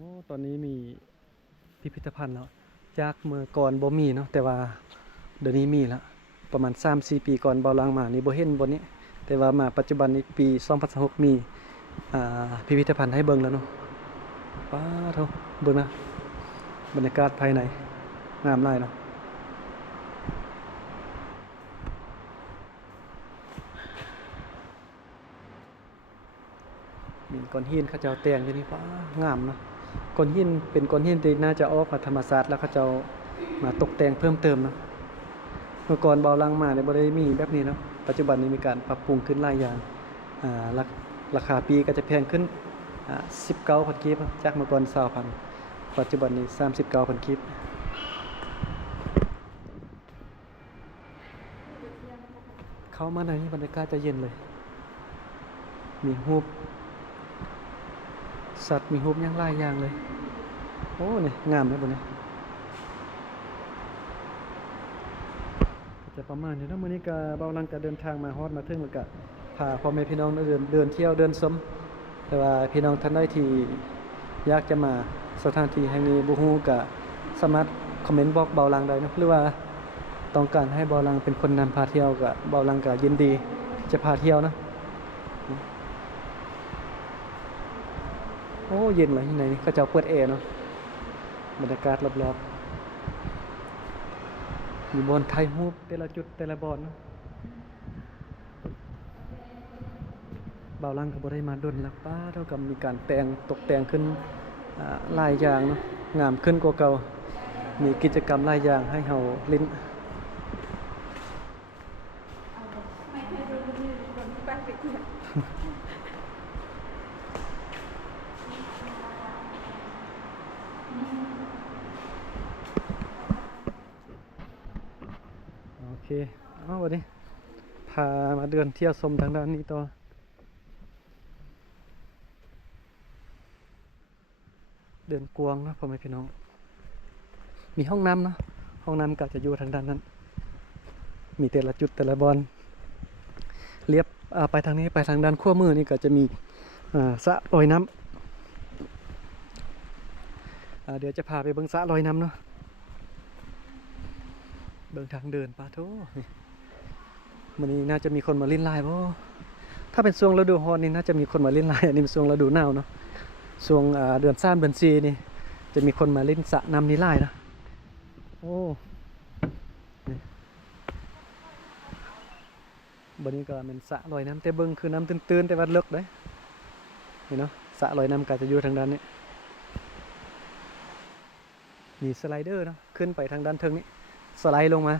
อ้ตอนนี้มีพิพิธภัณฑ์แล้วจากเมื่อก่อนบ่มีเนาะแต่ว่าเดี๋ยวนี้มีแล้วประมาณ 3-4 ปีก่อนเบาลังมานี่บ่เห็นบนนี้แต่ว่ามาปัจจุบันนี้ปี2026มีพิพิธภัณฑ์ให้เบิ่งแล้วเนาะว้าเท่าเบิ่งนะบรรยากาศภายในงามหลายเนาะมีก้อนหินเขาเจ้าแต่งอยู่นี่ว้างามเนาะก้อนหินเป็นก้อนหินที่น่าจะออกมาธรรมชาติแล้วเขาเจ้ามาตกแต่งเพิ่มเติมเนาะเมื่อก่อนเบาลังมาเนี่ยบ่ได้มีแบบนี้เนาะปัจจุบันนี้มีการปรับปรุงขึ้นหลายอย่างอ่าราราคาปีก็จะแพงขึ้น19,000กีบจากเมื่อก่อน20,000ปัจจุบันนี้39,000กีบเข้ามาในนี้บรรยากาศจะเย็นเลยมีรูปสัตว์มีรูปอย่างหลายอย่างเลยโอ้นี่งามเลยบนนี้จะประมาณนี้เนาะมื้อนี้ก็เบาลังก็เดินทางมาฮอดมาถึงแล้วก็พาพ่อแม่พี่น้องเดินเที่ยวเดินชมแต่ว่าพี่น้องท่านใดที่อยากจะมาสถานที่แห่งนี้บ่ฮู้ก็สามารถคอมเมนต์บอกเบาลังได้เนาะหรือว่าต้องการให้เบาลังเป็นคนนำพาเที่ยวก็เบาลังก็ยินดีที่จะพาเที่ยวนะโอ้เย็นเลยที่ไหนนี่เขาเจ้าเปิดแอร์เนาะบรรยากาศรอบๆมีบอนถ่ายรูปแต่ละจุดแต่ละบอนเนาะเบาลังก็บ่ได้มาดนแล้วป้าเท่ากับมีการแต่งตกแต่งขึ้นหลายอย่างเนาะงามขึ้นกว่าเก่ามีกิจกรรมหลายอย่างให้เฮาเล่นโอเควันนี้พามาเดินเที่ยวชมทางด้านนี้ต่อเดินกวางนะพ่อแม่พี่น้องมีห้องน้ำเนาะห้องน้ำก็จะอยู่ทางด้านนั้นมีแต่ละจุดแต่ละบอนเลียบไปทางนี้ไปทางด้านขั้วมือนี่ก็จะมีสระลอยน้ำเดี๋ยวจะพาไปเบิ่งสระลอยน้ำเนาะเบิ่งทางเดินปะโถมันนี้น่าจะมีคนมาเล่นไลน์บ่ถ้าเป็นช่วงฤดูร้อนนี่น่าจะมีคนมาเล่นไลน์อันนี้เป็นช่วงฤดูหนาวเนาะช่วงเดือน3เดือน4นี่จะมีคนมาเล่นสระน้ำนี้ไลน์นะโอ้บันนี้ก็เป็นสระลอยน้ำแต่เบิ่งคือน้ำตื้นๆแต่ว่าลึกเด้นี่เนาะสระลอยน้ำก็จะอยู่ทางด้านนี้มีสไลเดอร์เนาะขึ้นไปทางด้านเทิงนี้สไลด์ลงมา